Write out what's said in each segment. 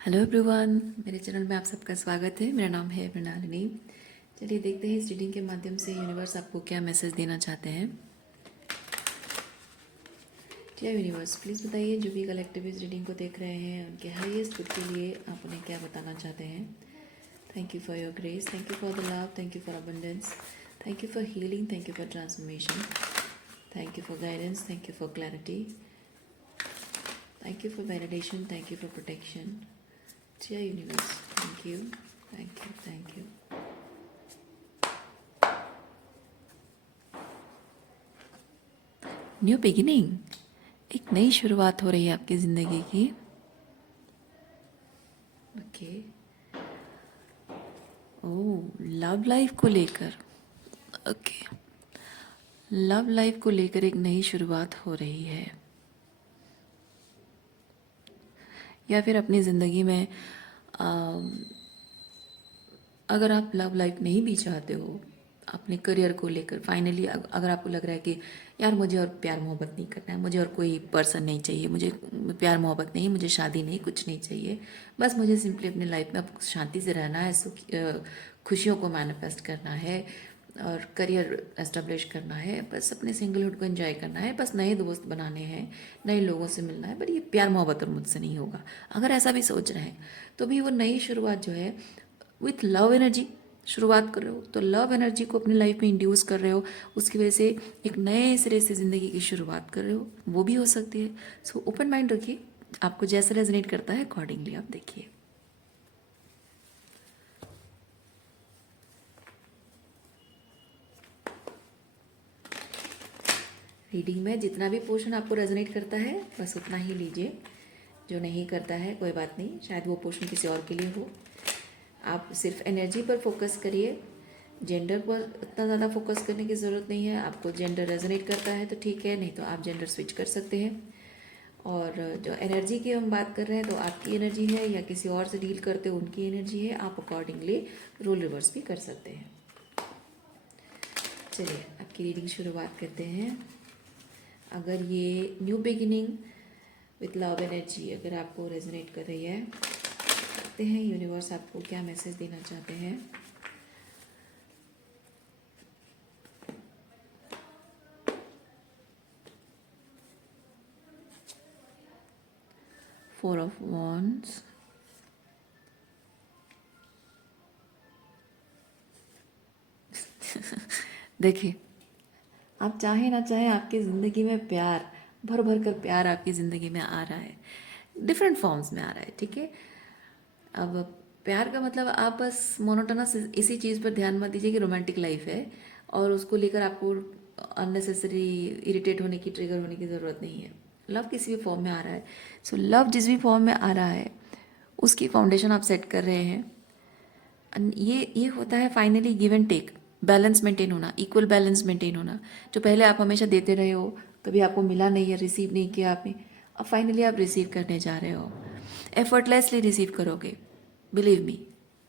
Hello everyone, मेरे channel में आप सबका स्वागत है। मेरा नाम है मृणालिनी। चलिए देखते हैं इस रीडिंग के माध्यम से यूनिवर्स आपको क्या मैसेज देना चाहते हैं। क्या यूनिवर्स प्लीज़ बताइए, जो भी कलेक्टिव इस रीडिंग को देख रहे हैं उनके हाईएस्ट गुड के लिए आप उन्हें क्या बताना चाहते हैं। Thank you for your grace, thank you for the love, thank you for abundance, thank you for healing, thank you for transformation, thank you for guidance, thank you for clarity, thank you for validation, thank you for protection. Dear universe, thank you, thank you, thank you. New beginning, एक नई शुरुआत हो रही है आपकी ज़िंदगी की। Okay, ओह love life को लेकर, ओके, लव लाइफ को लेकर एक नई शुरुआत हो रही है, या फिर अपनी ज़िंदगी में अगर आप लव लाइफ नहीं भी चाहते हो, अपने करियर को लेकर फाइनली अगर आपको लग रहा है कि यार मुझे और प्यार मोहब्बत नहीं करना है, मुझे और कोई पर्सन नहीं चाहिए, मुझे प्यार मोहब्बत नहीं, मुझे शादी नहीं, कुछ नहीं चाहिए, बस मुझे सिंपली अपनी लाइफ में अब शांति से रहना है, खुशियों को मैनिफेस्ट करना है और करियर एस्टेब्लिश करना है, बस अपने सिंगलहुड को एंजॉय करना है, बस नए दोस्त बनाने हैं, नए लोगों से मिलना है, बट ये प्यार मोहब्बत और मुझसे नहीं होगा। अगर ऐसा भी सोच रहे हैं तो भी वो नई शुरुआत जो है विथ लव एनर्जी शुरुआत कर रहे हो, तो लव एनर्जी को अपनी लाइफ में इंड्यूस कर रहे हो, उसकी वजह से एक नए सिरे से ज़िंदगी की शुरुआत कर रहे हो, वो भी हो सकती है। सो ओपन माइंड रखिए, आपको जैसे रेजोनेट करता है अकॉर्डिंगली आप देखिए। रीडिंग में जितना भी पोर्शन आपको रेजोनेट करता है बस उतना ही लीजिए, जो नहीं करता है कोई बात नहीं, शायद वो पोर्शन किसी और के लिए हो। आप सिर्फ एनर्जी पर फोकस करिए, जेंडर पर उतना ज़्यादा फोकस करने की ज़रूरत नहीं है। आपको जेंडर रेजोनेट करता है तो ठीक है, नहीं तो आप जेंडर स्विच कर सकते हैं। और जो एनर्जी की हम बात कर रहे हैं तो आपकी एनर्जी है या किसी और से डील करते हो उनकी एनर्जी है, आप अकॉर्डिंगली रोल रिवर्स भी कर सकते हैं। चलिए आपकी रीडिंग शुरुआत करते हैं। अगर ये new beginning with love energy अगर आपको रेजोनेट कर रही है, देखते हैं यूनिवर्स आपको क्या मैसेज देना चाहते हैं। फोर ऑफ वॉन्ड्स, देखिए आप चाहे ना चाहे आपकी ज़िंदगी में प्यार भर भर कर प्यार आपकी ज़िंदगी में आ रहा है, डिफरेंट फॉर्म्स में आ रहा है, ठीक है। अब प्यार का मतलब आप बस मोनोटोनस इसी चीज़ पर ध्यान मत दीजिए कि रोमांटिक लाइफ है और उसको लेकर आपको अननेसेसरी इरिटेट होने की, ट्रिगर होने की ज़रूरत नहीं है। लव किसी भी फॉर्म में आ रहा है, सो लव जिस भी फॉर्म में आ रहा है उसकी फाउंडेशन आप सेट कर रहे हैं। ये होता है finally give and take, balance maintain होना, इक्वल बैलेंस मेंटेन होना। जो पहले आप हमेशा देते रहे हो, कभी आपको मिला नहीं है, रिसीव नहीं किया आपने, अब फाइनली आप रिसीव करने जा रहे हो, एफर्टलेसली रिसीव करोगे, बिलीव मी,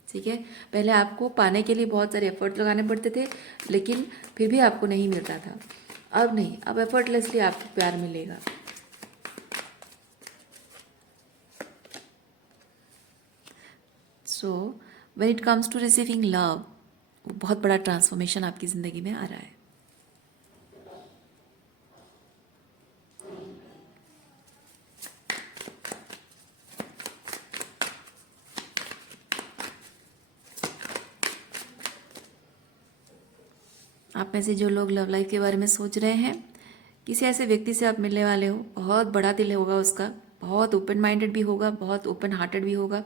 ठीक है। पहले आपको पाने के लिए बहुत सारे एफर्ट लगाने पड़ते थे, लेकिन फिर भी आपको नहीं मिलता था। अब नहीं, अब एफर्टलेसली आपको प्यार मिलेगा। So when it comes to receiving love, बहुत बड़ा ट्रांसफॉर्मेशन आपकी ज़िंदगी में आ रहा है। आप में से जो लोग लव लाइफ के बारे में सोच रहे हैं, किसी ऐसे व्यक्ति से आप मिलने वाले हो, बहुत बड़ा दिल होगा उसका, बहुत ओपन माइंडेड भी होगा, बहुत ओपन हार्टेड भी होगा,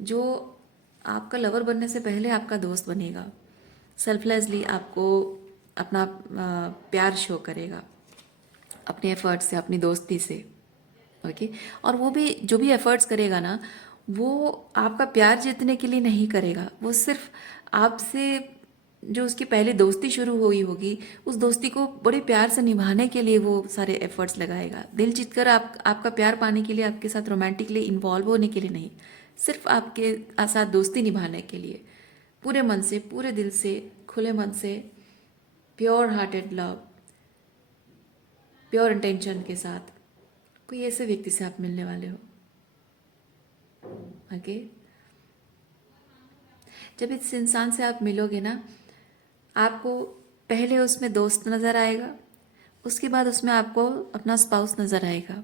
जो आपका लवर बनने से पहले आपका दोस्त बनेगा, सेल्फलेसली आपको अपना प्यार शो करेगा अपने एफर्ट्स से, अपनी दोस्ती से, ओके। और वो भी जो भी एफर्ट्स करेगा ना, वो आपका प्यार जीतने के लिए नहीं करेगा, वो सिर्फ आपसे जो उसकी पहली दोस्ती शुरू हुई होगी उस दोस्ती को बड़े प्यार से निभाने के लिए वो सारे एफर्ट्स लगाएगा। दिल जीतकर आपका प्यार पाने के लिए, आपके साथ रोमांटिकली इन्वॉल्व होने के लिए नहीं, सिर्फ आपके साथ दोस्ती निभाने के लिए, पूरे मन से, पूरे दिल से, खुले मन से, pure hearted love, pure intention के साथ कोई ऐसे व्यक्ति से आप मिलने वाले हो। ओके। जब इस इंसान से आप मिलोगे ना, आपको पहले उसमें दोस्त नज़र आएगा, उसके बाद उसमें आपको अपना स्पाउस नज़र आएगा।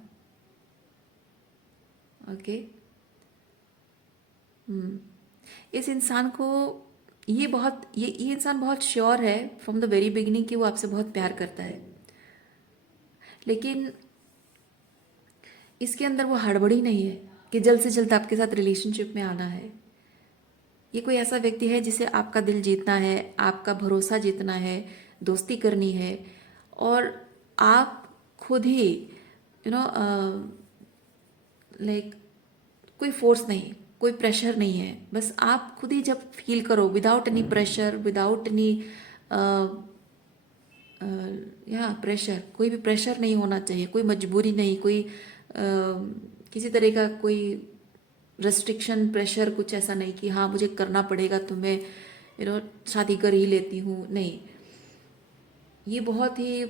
ओके। इस इंसान को ये इंसान बहुत श्योर है फ्रॉम द वेरी बिगिनिंग कि वो आपसे बहुत प्यार करता है, लेकिन इसके अंदर वो हड़बड़ी नहीं है कि जल्द से जल्द आपके साथ रिलेशनशिप में आना है। ये कोई ऐसा व्यक्ति है जिसे आपका दिल जीतना है, आपका भरोसा जीतना है, दोस्ती करनी है, और आप खुद ही लाइक कोई फोर्स नहीं, कोई प्रेशर नहीं है, बस आप खुद ही जब फील करो without any pressure, without any या प्रेशर, कोई भी प्रेशर नहीं होना चाहिए, कोई मजबूरी नहीं, कोई किसी तरह का कोई रेस्ट्रिक्शन, प्रेशर, कुछ ऐसा नहीं कि हाँ मुझे करना पड़ेगा, तुम्हें शादी कर ही लेती हूँ, नहीं। ये बहुत ही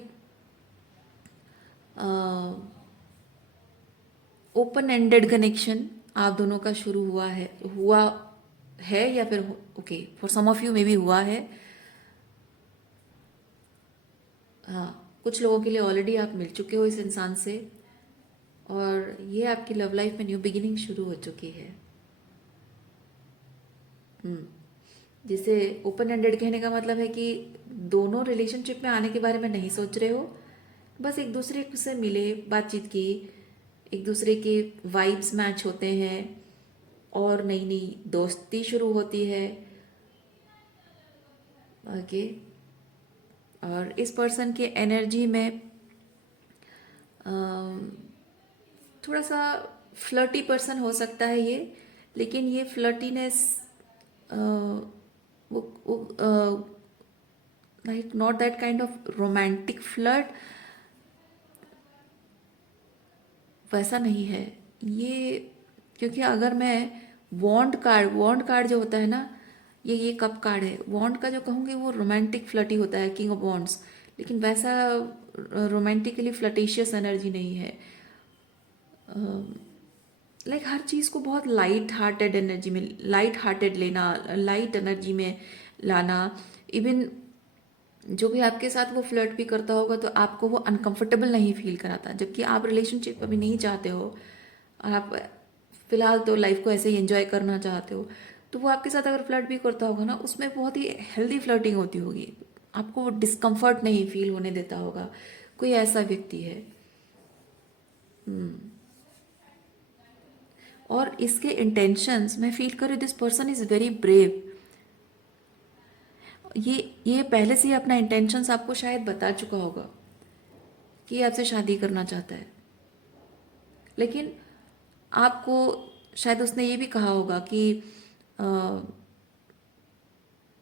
ओपन एंडेड कनेक्शन आप दोनों का शुरू हुआ है या फिर okay, for some of you may be हुआ है। हाँ, कुछ लोगों के लिए ऑलरेडी आप मिल चुके हो इस इंसान से, और ये आपकी लव लाइफ में न्यू बिगिनिंग शुरू हो चुकी है। जिसे ओपन एंडेड कहने का मतलब है कि दोनों रिलेशनशिप में आने के बारे में नहीं सोच रहे हो, बस एक दूसरे से मिले, बातचीत की, एक दूसरे के वाइब्स मैच होते हैं और नई नई दोस्ती शुरू होती है। ओके। और इस पर्सन के एनर्जी में थोड़ा सा फ्लर्टी पर्सन हो सकता है ये, लेकिन ये फ्लर्टीनेस वो like not that kind of romantic flirt, वैसा नहीं है ये। क्योंकि अगर मैं वॉन्ड कार्ड जो होता है ना, ये कप कार्ड है, वॉन्ड का जो कहूँगी वो रोमांटिक फ्लर्टी होता है, किंग ऑफ वॉन्ड्स, लेकिन वैसा रोमांटिकली फ्लर्टिशियस एनर्जी नहीं है। लाइक हर चीज़ को बहुत लाइट हार्टेड एनर्जी में, लाइट हार्टेड लेना, लाइट एनर्जी में लाना। इवन जो भी आपके साथ वो फ्लर्ट भी करता होगा तो आपको वो अनकंफर्टेबल नहीं फील कराता, जबकि आप रिलेशनशिप अभी नहीं चाहते हो और आप फिलहाल तो लाइफ को ऐसे ही एंजॉय करना चाहते हो, तो वो आपके साथ अगर फ्लर्ट भी करता होगा ना, उसमें बहुत ही हेल्दी फ्लर्टिंग होती होगी, आपको वो डिस्कम्फर्ट नहीं फील होने देता होगा। कोई ऐसा व्यक्ति है। और इसके इंटेंशंस मैं फील कर रही हूँ, this person is very brave. ये पहले से ही अपना इंटेंशंस आपको शायद बता चुका होगा कि ये आपसे शादी करना चाहता है, लेकिन आपको शायद उसने ये भी कहा होगा कि अ,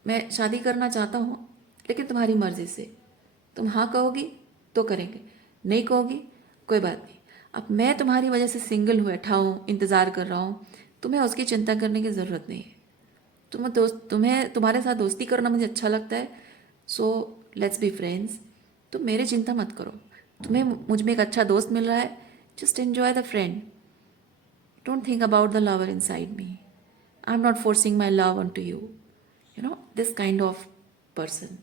मैं शादी करना चाहता हूँ लेकिन तुम्हारी मर्ज़ी से, तुम हाँ कहोगी तो करेंगे, नहीं कहोगी कोई बात नहीं। अब मैं तुम्हारी वजह से सिंगल बैठा हूँ, इंतज़ार कर रहा हूँ, तुम्हें उसकी चिंता करने की ज़रूरत नहीं है। तुम्हें तुम्हारे साथ दोस्ती करना मुझे अच्छा लगता है, सो लेट्स बी फ्रेंड्स। तुम मेरी चिंता मत करो, तुम्हें मुझ में एक अच्छा दोस्त मिल रहा है, just enjoy the friend, don't think about the lover inside me, I am not forcing my love on to you, you know this kind of person.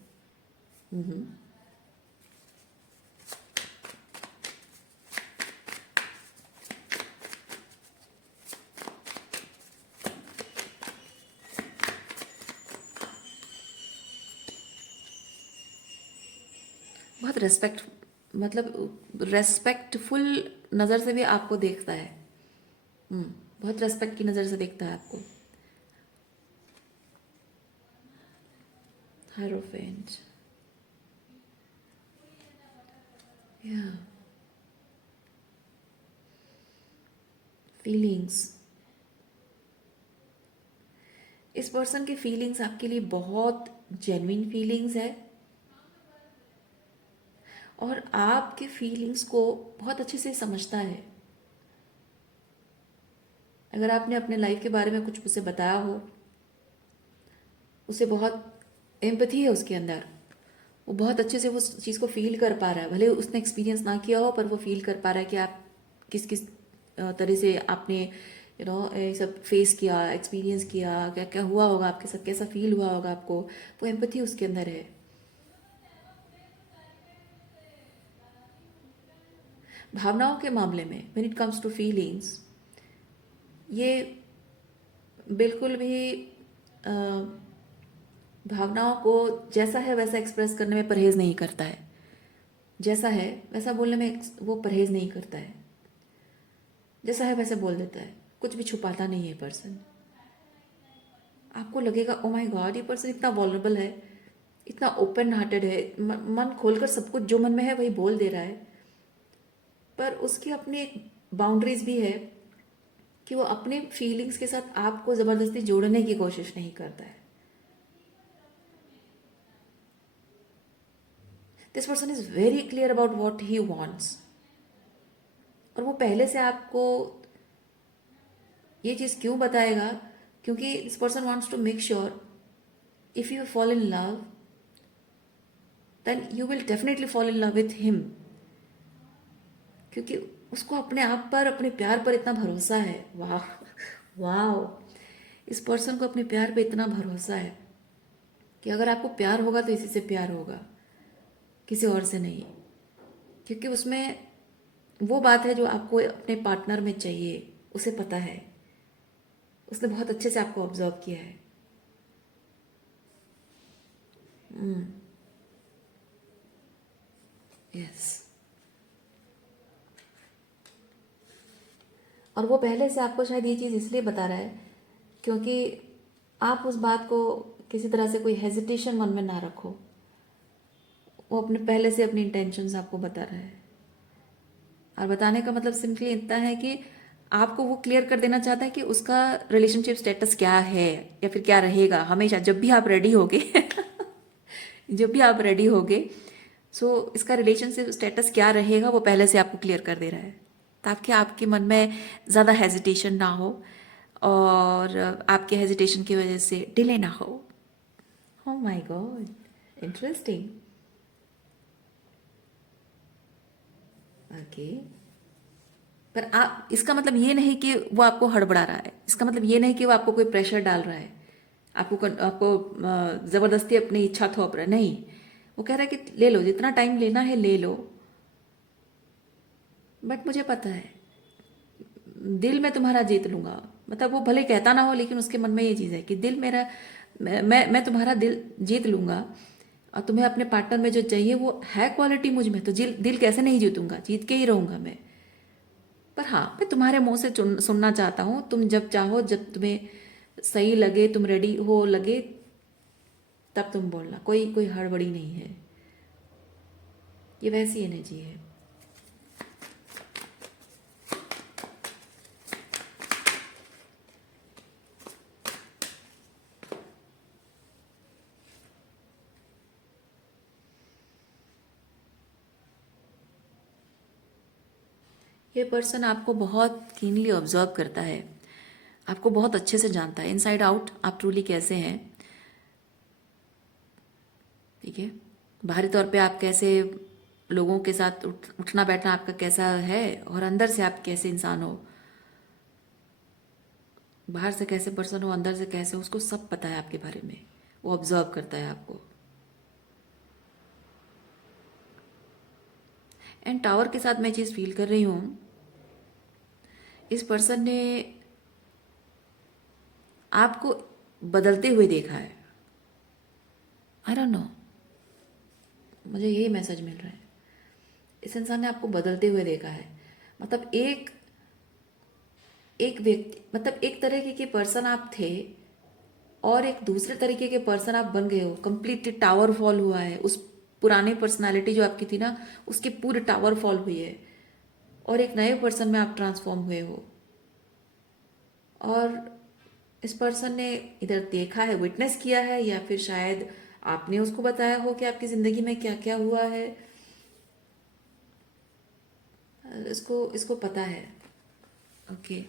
बहुत रेस्पेक्टफुल नज़र से भी आपको देखता है। बहुत रेस्पेक्ट की नज़र से देखता है आपको। हायरोफेंट, या फीलिंग्स, इस पर्सन की फीलिंग्स आपके लिए बहुत जेन्युइन फीलिंग्स है, और आपके फीलिंग्स को बहुत अच्छे से समझता है। अगर आपने अपने लाइफ के बारे में कुछ उसे बताया हो, उसे बहुत एम्पथी है उसके अंदर, वो बहुत अच्छे से उस चीज़ को फील कर पा रहा है, भले उसने एक्सपीरियंस ना किया हो पर वो फील कर पा रहा है कि आप किस किस तरह से आपने ये सब फेस किया, एक्सपीरियंस किया, क्या क्या हुआ होगा आपके साथ, कैसा फील हुआ होगा आपको, वो एम्पैथी उसके अंदर है। भावनाओं के मामले में when it comes to feelings, ये बिल्कुल भी अ, भावनाओं को जैसा है वैसा एक्सप्रेस करने में परहेज नहीं करता है। जैसा है वैसा बोलने में वो परहेज नहीं करता है। जैसा है वैसे बोल देता है, कुछ भी छुपाता नहीं है पर्सन। आपको लगेगा ओ माय गॉड, ये पर्सन इतना वॉलरेबल है, इतना ओपन हार्टेड है, मन खोलकर सब कुछ जो मन में है वही बोल दे रहा है। पर उसकी अपनी एक बाउंड्रीज भी है कि वो अपने फीलिंग्स के साथ आपको ज़बरदस्ती जोड़ने की कोशिश नहीं करता है। This person is very clear about what he wants, और वो पहले से आपको ये चीज़ क्यों बताएगा, क्योंकि this person wants to make sure if you fall in love then you will definitely fall in love with him. क्योंकि उसको अपने आप पर, अपने प्यार पर इतना भरोसा है। वाह, वाह, इस पर्सन को अपने प्यार पे इतना भरोसा है कि अगर आपको प्यार होगा तो इसी से प्यार होगा, किसी और से नहीं। क्योंकि उसमें वो बात है जो आपको अपने पार्टनर में चाहिए, उसे पता है, उसने बहुत अच्छे से आपको ऑब्जर्व किया है। यस, और वो पहले से आपको शायद ये चीज़ इसलिए बता रहा है क्योंकि आप उस बात को किसी तरह से कोई हेजिटेशन मन में ना रखो। वो अपने पहले से अपनी इंटेंशंस आपको बता रहा है, और बताने का मतलब सिंपली इतना है कि आपको वो क्लियर कर देना चाहता है कि उसका रिलेशनशिप स्टेटस क्या है या फिर क्या रहेगा हमेशा, जब भी आप रेडी होगे जब भी आप रेडी होगे। सो इसका रिलेशनशिप स्टेटस क्या रहेगा वो पहले से आपको क्लियर कर दे रहा है, ताकि आपके मन में ज़्यादा हेजिटेशन ना हो और आपके हेजिटेशन की वजह से डिले ना हो। Oh my God, interesting. Okay, पर आप, इसका मतलब ये नहीं कि वो आपको हड़बड़ा रहा है, इसका मतलब ये नहीं कि वो आपको कोई प्रेशर डाल रहा है, आपको ज़बरदस्ती अपनी इच्छा थोप रहा है, नहीं। वो कह रहा है कि ले लो, जितना टाइम लेना है ले लो, बट मुझे पता है दिल में तुम्हारा जीत लूंगा। मतलब वो भले कहता ना हो, लेकिन उसके मन में ये चीज़ है कि दिल मेरा, मैं तुम्हारा दिल जीत लूंगा, और तुम्हें अपने पार्टनर में जो चाहिए वो है क्वालिटी मुझ में, तो दिल कैसे नहीं जीतूंगा, जीत के ही रहूंगा मैं। पर हाँ, मैं तुम्हारे मुंह से सुनना चाहता हूँ, तुम जब चाहो, जब तुम्हें सही लगे, तुम रेडी हो लगे, तब तुम बोलना, कोई कोई हड़बड़ी नहीं है। ये वैसी एनर्जी है। ये पर्सन आपको बहुत कीनली ऑब्जर्व करता है, आपको बहुत अच्छे से जानता है, इनसाइड आउट आप ट्रूली कैसे हैं। ठीक है, बाहरी तौर पे आप कैसे लोगों के साथ उठना बैठना आपका कैसा है, और अंदर से आप कैसे इंसान हो, बाहर से कैसे पर्सन हो, अंदर से कैसे हो, उसको सब पता है आपके बारे में। वो ऑब्जर्व करता है आपको। एंड टावर के साथ मैं चीज़ फील कर रही हूँ, इस पर्सन ने आपको बदलते हुए देखा है। आई डोंट नो, मुझे यही मैसेज मिल रहा है। इस इंसान ने आपको बदलते हुए देखा है। मतलब एक एक व्यक्ति, मतलब एक तरीके के पर्सन आप थे और एक दूसरे तरीके के पर्सन आप बन गए हो। कंप्लीटली टावर फॉल हुआ है, उस पुरानी पर्सनालिटी जो आपकी थी ना, उसके पूरे टावर फॉल हुई है, और एक नए पर्सन में आप ट्रांसफॉर्म हुए हो। और इस पर्सन ने इधर देखा है, विटनेस किया है, या फिर शायद आपने उसको बताया हो कि आपकी ज़िंदगी में क्या क्या हुआ है। इसको इसको पता है। ओके,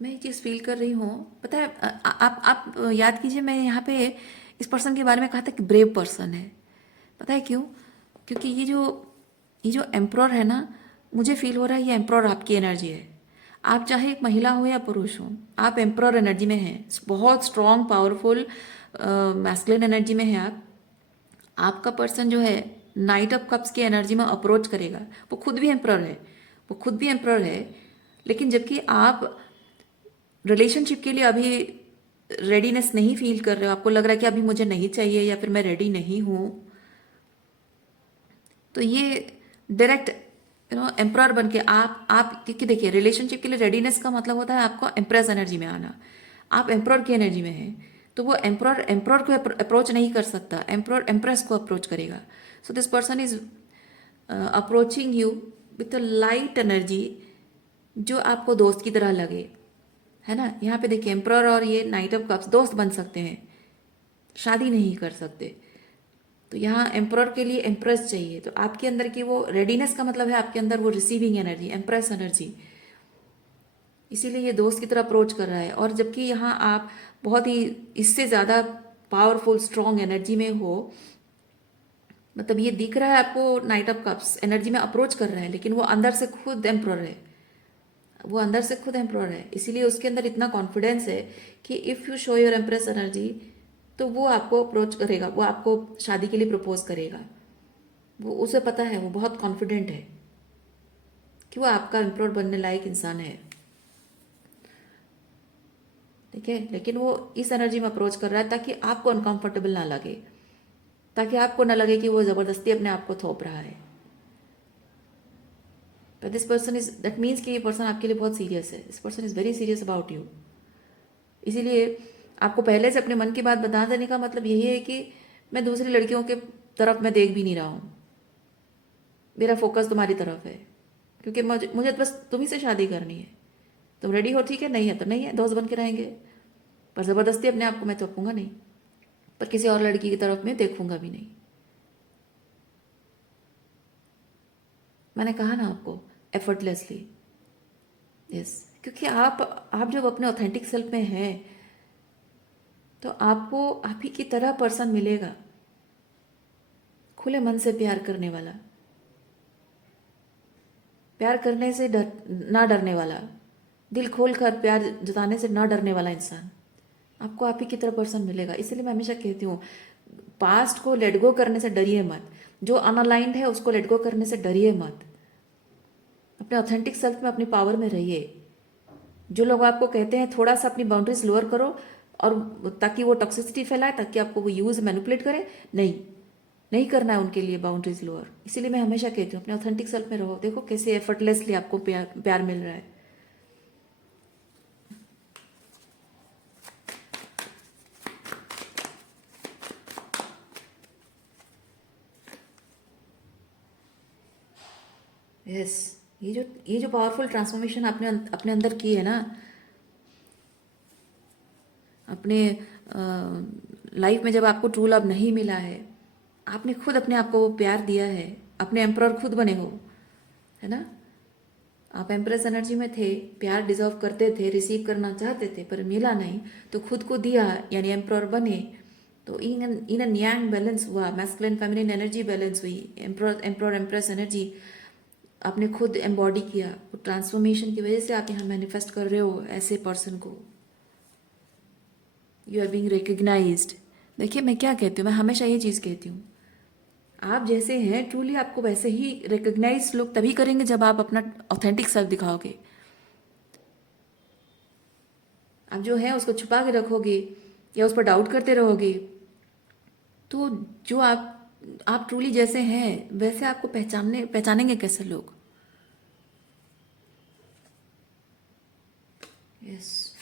मैं ये चीज़ फील कर रही हूँ, पता है। आप याद कीजिए, मैं यहाँ पे इस पर्सन के बारे में कहा था कि ब्रेव पर्सन है। पता है क्यों? क्योंकि ये जो एम्प्रॉर है ना, मुझे फील हो रहा है ये एम्प्रॉर आपकी एनर्जी है। आप चाहे एक महिला हो या पुरुष हो, आप एम्प्रॉर एनर्जी में हैं, बहुत स्ट्रॉन्ग पावरफुल मैस्कुलिन एनर्जी में है आप। आपका पर्सन जो है नाइट ऑफ कप्स की एनर्जी में अप्रोच करेगा। वो खुद भी एम्प्रॉर है, वो खुद भी एम्प्रॉर है, लेकिन जबकि आप रिलेशनशिप के लिए अभी रेडीनेस नहीं फील कर रहे हो, आपको लग रहा है कि अभी मुझे नहीं चाहिए या फिर मैं रेडी नहीं हूँ, तो ये डायरेक्ट एम्प्रॉर बन के आप क्योंकि देखिए रिलेशनशिप के लिए रेडीनेस का मतलब होता है आपको एम्प्रेस एनर्जी में आना। आप एम्प्रॉर की एनर्जी में हैं, तो वो एम्प्रॉर को अप्रोच नहीं कर सकता, एम्प्रॉर एम्प्रेस को अप्रोच करेगा। So this person is approaching you with a light energy जो आपको दोस्त की तरह लगे, है ना। यहाँ पे देखिए एम्प्रॉर और ये नाइट ऑफ कप्स दोस्त बन सकते हैं, शादी नहीं कर सकते। तो यहाँ एम्प्रॉर के लिए एम्प्रेस चाहिए, तो आपके अंदर की वो रेडीनेस का मतलब है आपके अंदर वो रिसीविंग एनर्जी, एम्प्रेस एनर्जी, इसीलिए ये दोस्त की तरह अप्रोच कर रहा है। और जबकि यहाँ आप बहुत ही इससे ज़्यादा पावरफुल स्ट्रॉन्ग एनर्जी में हो, मतलब ये दिख रहा है आपको नाइट ऑफ कप्स एनर्जी में अप्रोच कर रहा है, लेकिन वो अंदर से खुद एम्प्रॉर है, वो अंदर से खुद एम्प्रॉर है। इसीलिए उसके अंदर इतना कॉन्फिडेंस है कि if you show your empress energy तो वो आपको अप्रोच करेगा, वो आपको शादी के लिए प्रपोज करेगा। वो उसे पता है, वो बहुत कॉन्फिडेंट है कि वो आपका एम्प्रॉर बनने लायक इंसान है, ठीक है। लेकिन वो इस एनर्जी में अप्रोच कर रहा है ताकि आपको अनकंफर्टेबल ना लगे, ताकि आपको ना लगे कि वो ज़बरदस्ती अपने आप को थोप रहा है। But this person is that means कि ये पर्सन आपके लिए बहुत सीरियस है, this person is very serious about you. इसीलिए आपको पहले से अपने मन की बात बता देने का मतलब यही है कि मैं दूसरी लड़कियों के तरफ मैं देख भी नहीं रहा हूँ, मेरा फोकस तुम्हारी तरफ है, क्योंकि मुझे तो बस तुम्ही से शादी करनी है। तुम रेडी हो, ठीक है, नहीं है तो नहीं है, दोस्त बन के रहेंगे, पर ज़बरदस्ती अपने आप को मैं थोपूंगा नहीं, पर किसी और लड़की की तरफ मैं देखूंगा भी नहीं। मैंने कहा ना आपको, एफर्टलेसली, यस। क्योंकि आप जब अपने ऑथेंटिक सेल्फ में हैं तो आपको आप ही की तरह पर्सन मिलेगा, खुले मन से प्यार करने वाला, प्यार करने से ना डरने वाला, दिल खोल कर प्यार जताने से ना डरने वाला इंसान आपको आप ही की तरह पर्सन मिलेगा। इसलिए मैं हमेशा कहती हूँ पास्ट को लेट गो करने से डरिए मत, जो अनअलाइंड है उसको लेट गो करने से डरिए मत, अपने ऑथेंटिक सेल्फ में अपनी पावर में रहिए। जो लोग आपको कहते हैं थोड़ा सा अपनी बाउंड्रीज लोअर करो और ताकि वो टॉक्सिसिटी फैलाए, ताकि आपको वो यूज मैनिपुलेट करे, नहीं, नहीं करना है उनके लिए बाउंड्रीज लोअर। इसीलिए मैं हमेशा कहती हूँ अपने ऑथेंटिक सेल्फ में रहो, देखो कैसे एफर्टलेसली आपको प्यार मिल रहा है। यस, ये जो पावरफुल ट्रांसफॉर्मेशन आपने अपने अंदर की है ना, अपने लाइफ में जब आपको ट्रू लव नहीं मिला है, आपने खुद अपने आप को वो प्यार दिया है, अपने एम्प्रॉर खुद बने हो, है ना। आप एम्प्रेस एनर्जी में थे, प्यार डिजर्व करते थे, रिसीव करना चाहते थे, पर मिला नहीं, तो खुद को दिया, यानी एम्प्रॉर बने। तो इन एन यांग बैलेंस हुआ, मैस्कुलिन फेमिनिन एनर्जी बैलेंस हुई, एम्प्रॉर एम्प्रेस एनर्जी आपने खुद एम्बॉडी किया। वो ट्रांसफॉर्मेशन की वजह से आप यहाँ मैनिफेस्ट कर रहे हो ऐसे पर्सन को, यू आर बीइंग रिकग्नाइज्ड। देखिए मैं क्या कहती हूँ, मैं हमेशा ये चीज़ कहती हूँ, आप जैसे हैं ट्रूली आपको वैसे ही रिकग्नाइज लोग तभी करेंगे जब आप अपना ऑथेंटिक सेल्फ दिखाओगे। आप जो है उसको छुपा के रखोगे या उस पर डाउट करते रहोगे, तो जो आप ट्रूली जैसे हैं वैसे आपको पहचानेंगे कैसे लोग। Yes,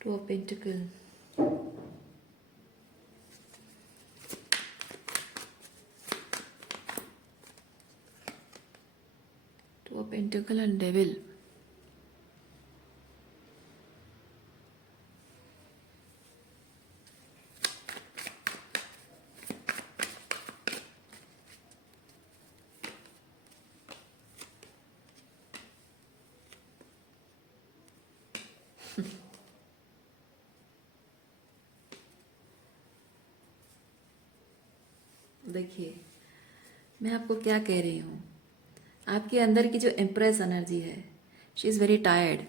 two of pentacle, two of pentacle and devil. देखिए, मैं आपको क्या कह रही हूँ, आपके अंदर की जो एम्प्रेस एनर्जी है, शी इज़ वेरी टायर्ड,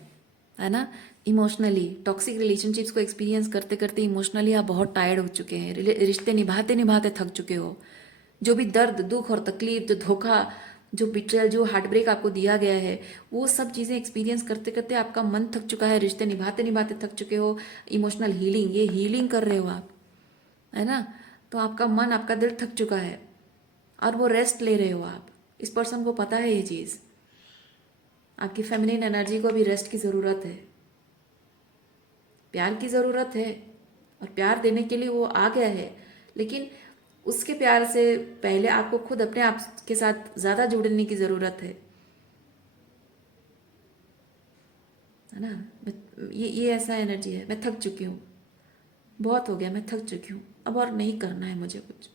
है ना। इमोशनली टॉक्सिक रिलेशनशिप्स को एक्सपीरियंस करते करते इमोशनली आप बहुत टायर्ड हो चुके हैं, रिश्ते निभाते निभाते थक चुके हो। जो भी दर्द, दुख और तकलीफ, जो धोखा, जो बिट्रेयल, जो हार्ट ब्रेक आपको दिया गया है, वो सब चीज़ें एक्सपीरियंस करते करते आपका मन थक चुका है, रिश्ते निभाते निभाते थक चुके हो। इमोशनल हीलिंग, ये हीलिंग कर रहे हो आप, है ना। तो आपका मन, आपका दिल थक चुका है और वो रेस्ट ले रहे हो आप। इस पर्सन को पता है ये चीज़, आपकी फेमिनिन एनर्जी को अभी रेस्ट की ज़रूरत है, प्यार की ज़रूरत है, और प्यार देने के लिए वो आ गया है। लेकिन उसके प्यार से पहले आपको खुद अपने आप के साथ ज़्यादा जुड़ने की ज़रूरत है ना। ये ऐसा एनर्जी है, मैं थक चुकी हूँ, बहुत हो गया, मैं थक चुकी हूँ, अब और नहीं करना है मुझे कुछ।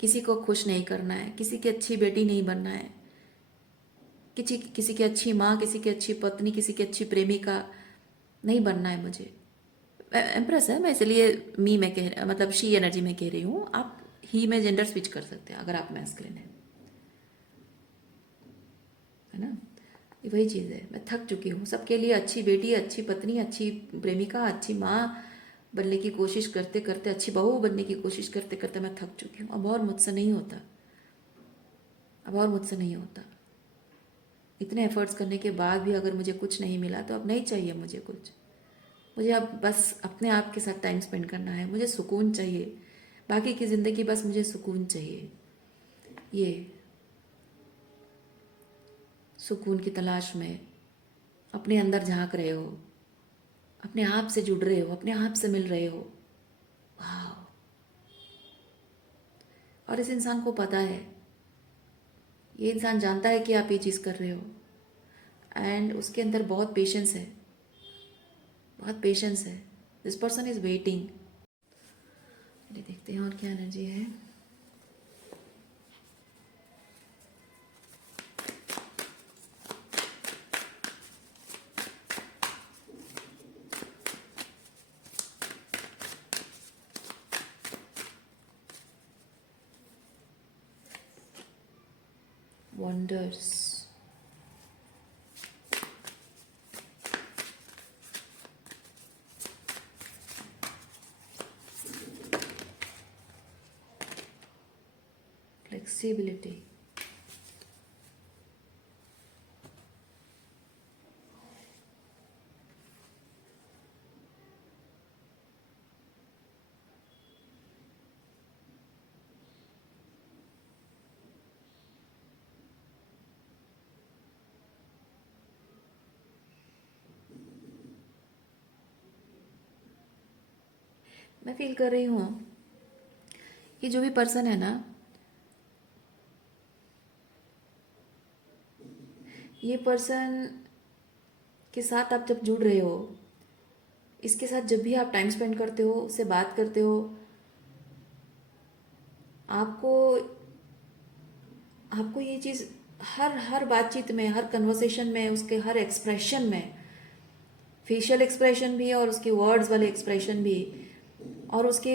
किसी को खुश नहीं करना है, किसी की अच्छी बेटी नहीं बनना है, किसी किसी की अच्छी माँ, किसी की अच्छी पत्नी, किसी की अच्छी प्रेमिका नहीं बनना है मुझे। एम्प्रेस है, मैं इसलिए मी में मतलब शी एनर्जी में कह रही हूँ। आप ही में जेंडर स्विच कर सकते हैं अगर आप मैस्कुलिन है ना। ये वही चीज़ है, मैं थक चुकी हूँ। सबके लिए अच्छी बेटी, अच्छी पत्नी, अच्छी प्रेमिका, अच्छी माँ बनने की कोशिश करते करते, अच्छी बहू बनने की कोशिश करते करते मैं थक चुकी हूँ। अब और मुझसे नहीं होता, अब और मुझसे नहीं होता। इतने एफर्ट्स करने के बाद भी अगर मुझे कुछ नहीं मिला तो अब नहीं चाहिए मुझे कुछ। मुझे अब बस अपने आप के साथ टाइम स्पेंड करना है, मुझे सुकून चाहिए। बाकी की ज़िंदगी बस मुझे सुकून चाहिए। ये सुकून की तलाश में अपने अंदर झांक रहे हो, अपने आप से जुड़ रहे हो, अपने आप से मिल रहे हो। वाह। और इस इंसान को पता है, ये इंसान जानता है कि आप ये चीज़ कर रहे हो, एंड उसके अंदर बहुत पेशेंस है, बहुत पेशेंस है। This person is waiting. देखते हैं और क्या एनर्जी है। वंडर्स, फ्लेक्सिबिलिटी, मैं फील कर रही हूँ कि जो भी पर्सन है ना, ये पर्सन के साथ आप जब जुड़ रहे हो, इसके साथ जब भी आप टाइम स्पेंड करते हो, उससे बात करते हो, आपको आपको ये चीज़ हर हर बातचीत में, हर कन्वर्सेशन में, उसके हर एक्सप्रेशन में, फेशियल एक्सप्रेशन भी और उसके वर्ड्स वाले एक्सप्रेशन भी, और उसके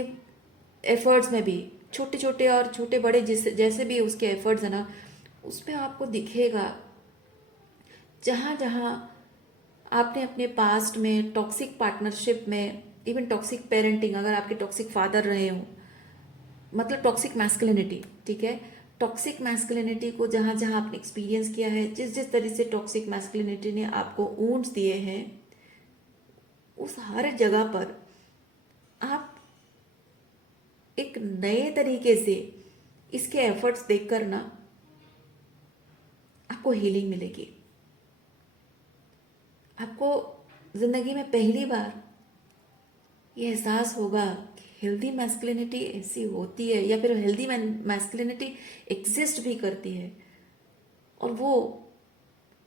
एफर्ट्स में भी, छोटे छोटे और छोटे बड़े जैसे भी उसके एफर्ट्स है ना, उसमें आपको दिखेगा जहाँ जहाँ आपने अपने पास्ट में टॉक्सिक पार्टनरशिप में, इवन टॉक्सिक पेरेंटिंग, अगर आपके टॉक्सिक फादर रहे हो, मतलब टॉक्सिक मैस्कुलिनिटी, ठीक है, टॉक्सिक मैस्कुलिनिटी को जहाँ जहाँ आपने एक्सपीरियंस किया है, जिस जिस तरह से टॉक्सिक मैस्कुलिनिटी ने आपको वूंड्स दिए हैं, उस हर जगह पर आप एक नए तरीके से इसके एफर्ट्स देखकर ना, आपको हीलिंग मिलेगी। आपको जिंदगी में पहली बार ये एहसास होगा कि हेल्दी मैस्कुलिनिटी ऐसी होती है, या फिर हेल्दी मैस्कुलिनिटी एग्जिस्ट भी करती है। और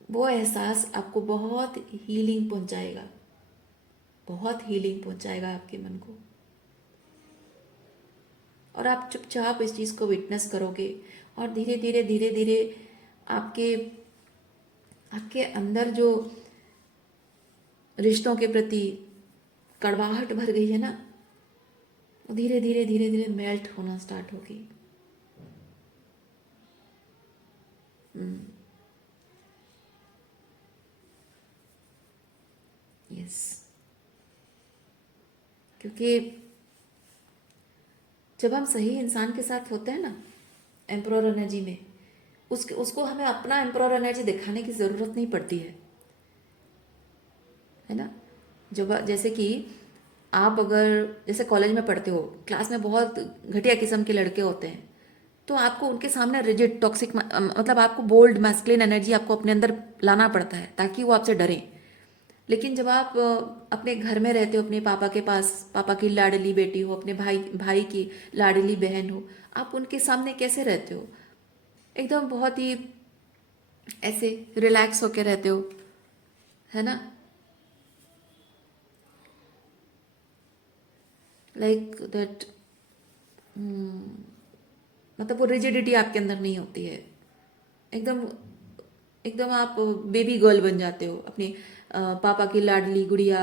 वो एहसास आपको बहुत हीलिंग पहुंचाएगा, बहुत हीलिंग पहुंचाएगा आपके मन को। और आप चुपचाप इस चीज़ को विटनेस करोगे, और धीरे धीरे धीरे धीरे आपके आपके अंदर जो रिश्तों के प्रति कड़वाहट भर गई है ना, वो धीरे धीरे धीरे धीरे मेल्ट होना स्टार्ट होगी। यस, क्योंकि जब हम सही इंसान के साथ होते हैं ना एम्प्रोर एनर्जी में, उसको हमें अपना एम्प्रोर एनर्जी दिखाने की ज़रूरत नहीं पड़ती है ना। जब जैसे कि आप अगर जैसे कॉलेज में पढ़ते हो, क्लास में बहुत घटिया किस्म के लड़के होते हैं, तो आपको उनके सामने रिजिड टॉक्सिक मतलब आपको बोल्ड मैस्कुलिन एनर्जी आपको अपने अंदर लाना पड़ता है ताकि वो आपसे डरें। लेकिन जब आप अपने घर में रहते हो, अपने पापा के पास, पापा की लाडली बेटी हो, अपने भाई भाई की लाडली बहन हो, आप उनके सामने कैसे रहते हो? एकदम बहुत ही ऐसे रिलैक्स होके रहते हो, है ना। लाइक दैट, मतलब वो रिजिडिटी आपके अंदर नहीं होती है। एकदम एकदम आप बेबी गर्ल बन जाते हो, अपने पापा की लाडली गुड़िया,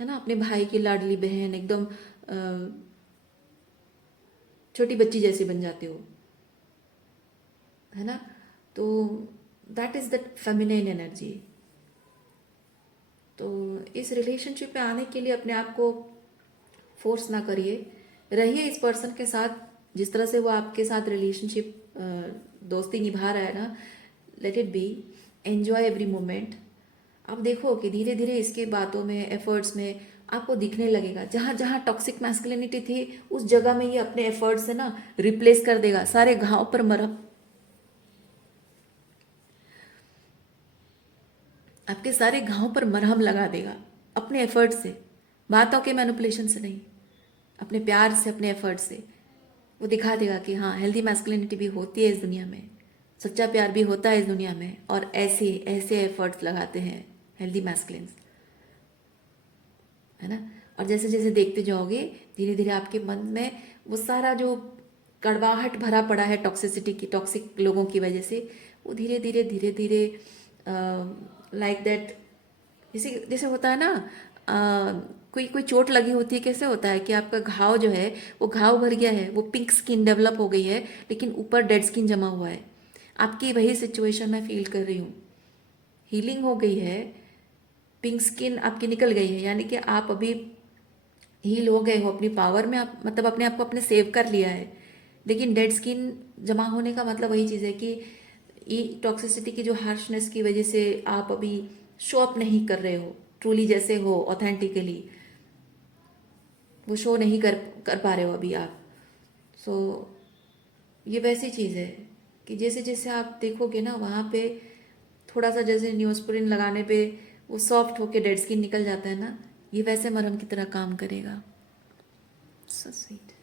है ना, अपने भाई की लाडली बहन, एकदम छोटी बच्ची जैसे बन जाते हो, है ना। तो that is that feminine energy. तो इस रिलेशनशिप में आने के लिए अपने आप को फोर्स ना करिए, रहिए इस पर्सन के साथ जिस तरह से वो आपके साथ रिलेशनशिप दोस्ती निभा रहा है ना, let it be, enjoy every moment. आप देखो कि धीरे धीरे इसकी बातों में, एफर्ट्स में आपको दिखने लगेगा, जहाँ जहाँ टॉक्सिक मैस्कुलिनिटी थी उस जगह में ये अपने एफर्ट्स से ना रिप्लेस कर देगा, सारे घाव पर मरहम, आपके सारे घावों पर मरहम लगा देगा अपने एफर्ट से, बातों के मैनिपुलेशन से नहीं, अपने प्यार से, अपने एफर्ट से वो दिखा देगा कि हाँ, हेल्दी मैस्कुलिनिटी भी होती है इस दुनिया में, सच्चा प्यार भी होता है इस दुनिया में, और ऐसे ऐसे एफर्ट्स लगाते हैं हेल्दी मैस्कुलिन्स, है ना। और जैसे जैसे देखते जाओगे धीरे धीरे आपके मन में वो सारा जो कड़वाहट भरा पड़ा है टॉक्सिसिटी की, टॉक्सिक लोगों की वजह से, वो धीरे धीरे धीरे धीरे लाइक दैट, जैसे जैसे होता है ना, कोई कोई चोट लगी होती है, कैसे होता है कि आपका घाव जो है वो घाव भर गया है, वो पिंक स्किन डेवलप हो गई है, लेकिन ऊपर डेड स्किन जमा हुआ है। आपकी वही सिचुएशन मैं फील कर रही हूँ, हीलिंग हो गई है, पिंक स्किन आपकी निकल गई है, यानी कि आप अभी हील हो गए हो अपनी पावर में, आप मतलब अपने आप को अपने सेव कर लिया है। लेकिन डेड स्किन जमा होने का मतलब वही चीज़ है कि ये टॉक्सिसिटी की जो हार्शनेस की वजह से आप अभी शो अप नहीं कर रहे हो ट्रूली जैसे हो, ऑथेंटिकली वो शो नहीं कर कर पा रहे हो अभी आप। सो ये वैसी चीज़ है कि जैसे जैसे आप देखोगे ना, वहाँ पे थोड़ा सा जैसे न्यूज़प्रिन लगाने पे वो सॉफ्ट होके डेड स्किन निकल जाता है ना, ये वैसे मरहम की तरह काम करेगा। So sweet.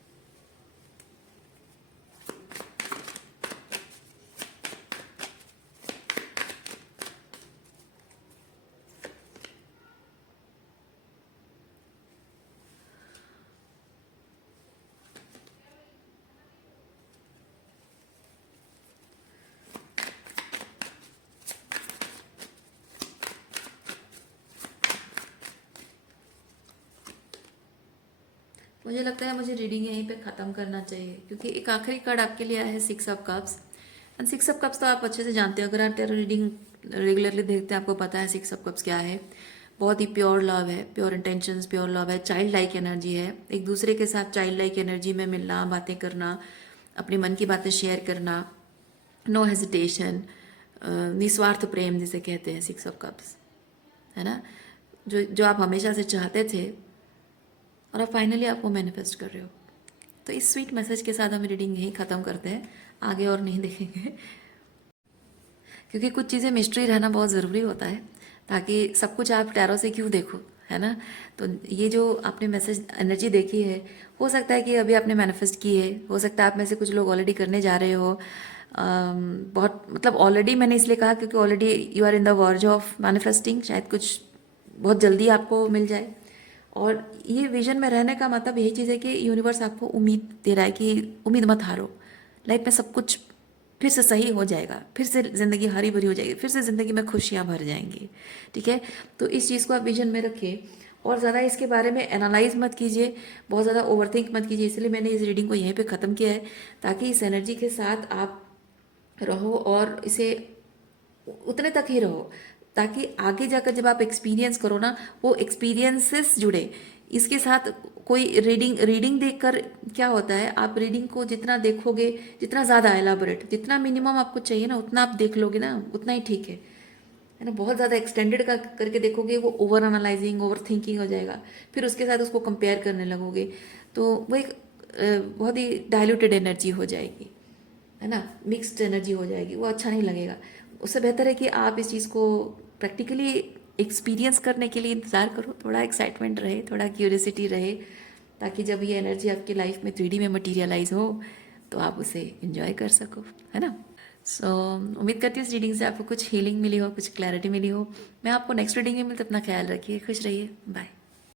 मुझे लगता है मुझे रीडिंग यहीं पे ख़त्म करना चाहिए, क्योंकि एक आखिरी कार्ड आपके लिए आया है 6 of cups. And 6 of cups तो आप अच्छे से जानते हो, अगर आप तेरा रीडिंग रेगुलरली देखते हैं आपको पता है 6 ऑफ कप्स क्या है। बहुत ही प्योर लव है, प्योर इंटेंशंस, प्योर लव है, चाइल्ड लाइक एनर्जी है, एक दूसरे के साथ चाइल्ड लाइक एनर्जी में मिलना, बातें करना, अपने मन की बातें शेयर करना, नो हेजिटेशन, निस्वार्थ प्रेम जिसे कहते हैं 6 ऑफ कप्स, है ना, जो जो आप हमेशा से चाहते थे और अब फाइनली आप वो मैनिफेस्ट कर रहे हो। तो इस स्वीट मैसेज के साथ हम रीडिंग यहीं ख़त्म करते हैं, आगे और नहीं देखेंगे, क्योंकि कुछ चीज़ें मिस्ट्री रहना बहुत ज़रूरी होता है, ताकि सब कुछ आप टैरो से क्यों देखो, है ना। तो ये जो आपने मैसेज एनर्जी देखी है, हो सकता है कि अभी आपने मैनिफेस्ट की है, हो सकता है आप में से कुछ लोग ऑलरेडी करने जा रहे हो। बहुत मतलब ऑलरेडी मैंने इसलिए कहा क्योंकि already you are in the verge of manifesting, शायद कुछ बहुत जल्दी आपको मिल जाए। और ये विजन में रहने का मतलब यही चीज़ है कि यूनिवर्स आपको उम्मीद दे रहा है कि उम्मीद मत हारो, लाइफ में सब कुछ फिर से सही हो जाएगा, फिर से ज़िंदगी हरी भरी हो जाएगी, फिर से ज़िंदगी में खुशियाँ भर जाएंगी, ठीक है। तो इस चीज़ को आप विजन में रखिए और ज़्यादा इसके बारे में एनालाइज मत कीजिए, बहुत ज़्यादा ओवरथिंक मत कीजिए। इसलिए मैंने इस रीडिंग को यहीं पे ख़त्म किया है, ताकि इस एनर्जी के साथ आप रहो और इसे उतने तक ही रहो, ताकि आगे जाकर जब आप एक्सपीरियंस करो ना, वो एक्सपीरियंसेस जुड़े इसके साथ। कोई रीडिंग रीडिंग देखकर क्या होता है, आप रीडिंग को जितना देखोगे, जितना ज़्यादा एलाबोरेट, जितना मिनिमम आपको चाहिए ना उतना आप देख लोगे ना, उतना ही ठीक है ना। बहुत ज़्यादा एक्सटेंडेड करके देखोगे, वो ओवर एनालाइजिंग, ओवर थिंकिंग हो जाएगा। फिर उसके साथ उसको कंपेयर करने लगोगे, तो वो एक बहुत ही डाइल्यूटेड एनर्जी हो जाएगी, है ना, मिक्स्ड एनर्जी हो जाएगी, वो अच्छा नहीं लगेगा। उससे बेहतर है कि आप इस चीज़ को प्रैक्टिकली एक्सपीरियंस करने के लिए इंतज़ार करो, थोड़ा एक्साइटमेंट रहे, थोड़ा क्यूरियोसिटी रहे, ताकि जब ये एनर्जी आपकी लाइफ में 3D में मटीरियलाइज हो तो आप उसे इंजॉय कर सको, है ना। सो उम्मीद करती हूँ इस रीडिंग से आपको कुछ हीलिंग मिली हो, कुछ क्लैरिटी मिली हो। मैं आपको नेक्स्ट रीडिंग में मिलती, अपना ख्याल रखिए, खुश रहिए, बाय।